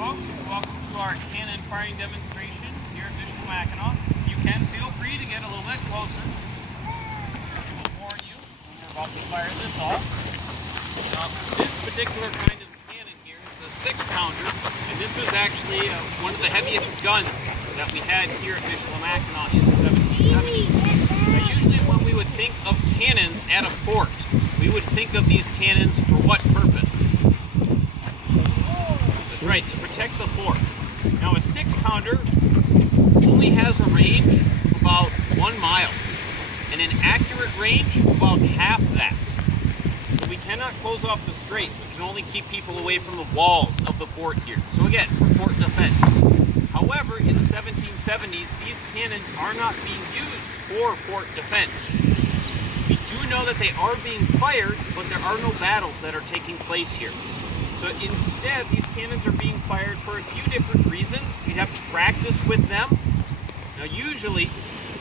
folks, welcome to our cannon firing demonstration here at Michilimackinac. You can feel free to get a little bit closer. I will warn you when we're about to fire this off. Now, this particular kind of cannon here is a 6-pounder, and this was actually one of the heaviest guns that we had here at Michilimackinac in the 1770s. Now, usually when we would think of cannons at a fort, we would think of these cannons for what purpose? Right, to protect the fort. Now a 6-pounder only has a range of about 1 mile and an accurate range of about half that. So we cannot close off the straits. We can only keep people away from the walls of the fort here. So again, for fort defense. However, in the 1770s, these cannons are not being used for fort defense. We do know that they are being fired, but there are no battles that are taking place here. So instead, these cannons are being fired for a few different reasons. You have to practice with them. Now usually,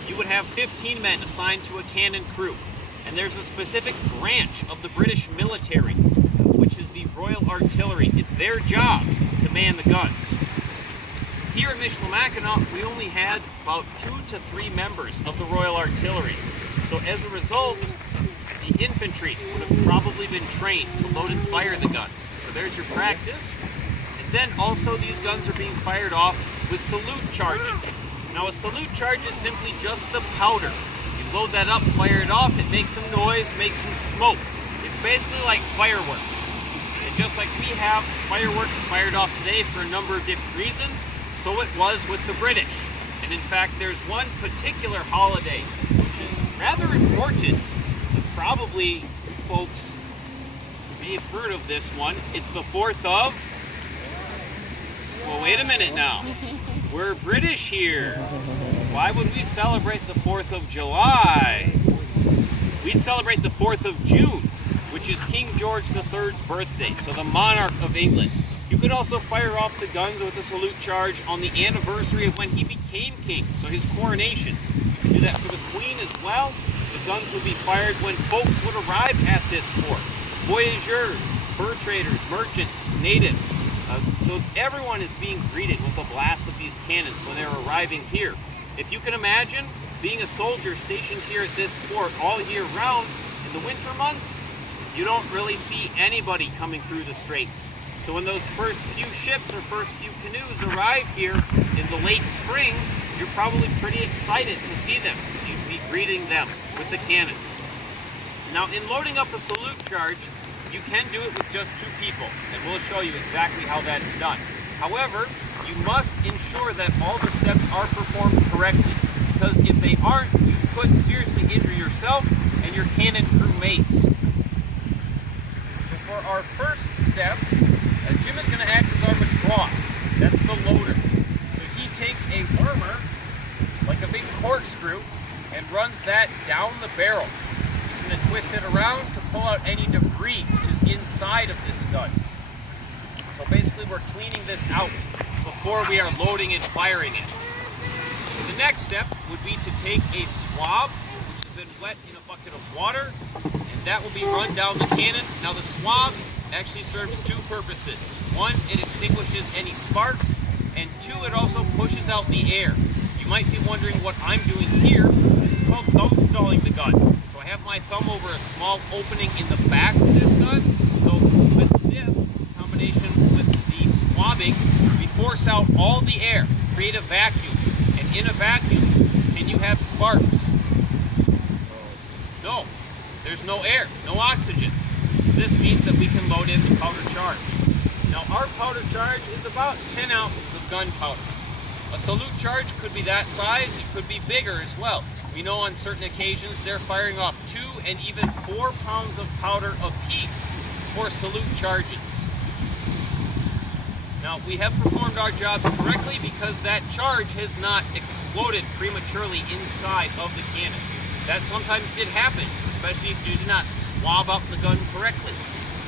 you would have 15 men assigned to a cannon crew. And there's a specific branch of the British military, which is the Royal Artillery. It's their job to man the guns. Here at Michilimackinac, we only had about 2 to 3 members of the Royal Artillery. So as a result, the infantry would have probably been trained to load and fire the guns. So there's your practice. And then also these guns are being fired off with salute charges. Now a salute charge is simply just the powder. You load that up, fire it off, it makes some noise, makes some smoke. It's basically like fireworks. And just like we have fireworks fired off today for a number of different reasons, so it was with the British. And in fact, there's one particular holiday which is rather important, but probably you folks may have heard of this one. It's the 4th of... Well, wait a minute now. We're British here. Why would we celebrate the 4th of July? We'd celebrate the 4th of June, which is King George III's birthday, so the monarch of England. You could also fire off the guns with a salute charge on the anniversary of when he became king, so his coronation. You can do that for the Queen as well. The guns would be fired when folks would arrive at this fort. Voyageurs, fur traders, merchants, natives. So everyone is being greeted with a blast of these cannons when they're arriving here. If you can imagine being a soldier stationed here at this fort all year round, in the winter months, you don't really see anybody coming through the straits. So when those first few ships or first few canoes arrive here in the late spring, you're probably pretty excited to see them. You'd be greeting them with the cannons. Now in loading up a salute charge, you can do it with just 2 people, and we'll show you exactly how that's done. However, you must ensure that all the steps are performed correctly, because if they aren't, you could seriously injure yourself and your cannon crew mates. So for our first step, Jim is going to act as our matross. That's the loader. So he takes a wormer, like a big corkscrew, and runs that down the barrel. He's going to twist it around to pull out any debris which is inside of this gun. So basically we're cleaning this out before we are loading and firing it. So the next step would be to take a swab, which has been wet in a bucket of water, and that will be run down the cannon. Now the swab actually serves 2 purposes. 1, it extinguishes any sparks, and 2, it also pushes out the air. You might be wondering what I'm doing here. This is called thumb stalling the gun. So I have my thumb over a small opening in the back of this gun. So with this, in combination with the swabbing, we force out all the air, create a vacuum. And in a vacuum, can you have sparks? No, there's no air, no oxygen. This means that we can load in the powder charge. Now our powder charge is about 10 ounces of gunpowder. A salute charge could be that size, it could be bigger as well. We know on certain occasions they're firing off 2 and even 4 pounds of powder apiece for salute charges. Now we have performed our jobs correctly because that charge has not exploded prematurely inside of the cannon. That sometimes did happen, especially if you did not swab up the gun correctly.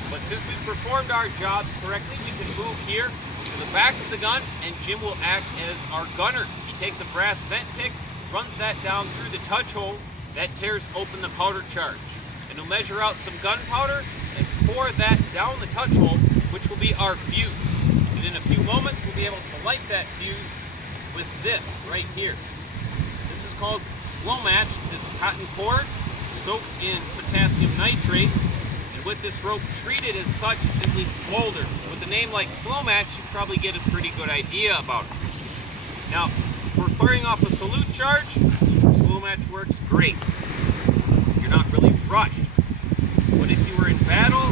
But since we've performed our jobs correctly, we can move here to the back of the gun, and Jim will act as our gunner. He takes a brass vent pick, runs that down through the touch hole, that tears open the powder charge. And he'll measure out some gunpowder and pour that down the touch hole, which will be our fuse. Within a few moments, we'll be able to light that fuse with this right here. This is called slow match. This cotton cord soaked in potassium nitrate, and with this rope treated as such, it simply smolders. With a name like slow match, you probably get a pretty good idea about it. Now, for firing off a salute charge, slow match works great. You're not really rushed. But if you were in battle,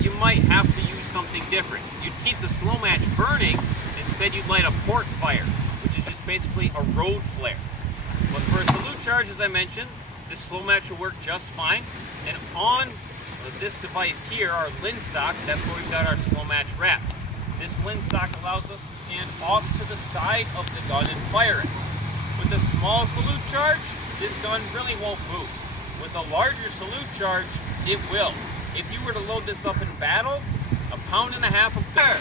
you might have to use something different. You'd keep the slow match burning, instead you'd light a port fire, which is just basically a road flare. But for a salute charge, as I mentioned, this slow match will work just fine. And on this device here, our linstock, that's where we've got our slow match wrapped. This linstock allows us to stand off to the side of the gun and fire it. With a small salute charge, this gun really won't move. With a larger salute charge, it will. If you were to load this up in battle, 1.5 pounds of fire.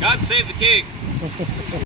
God save the king.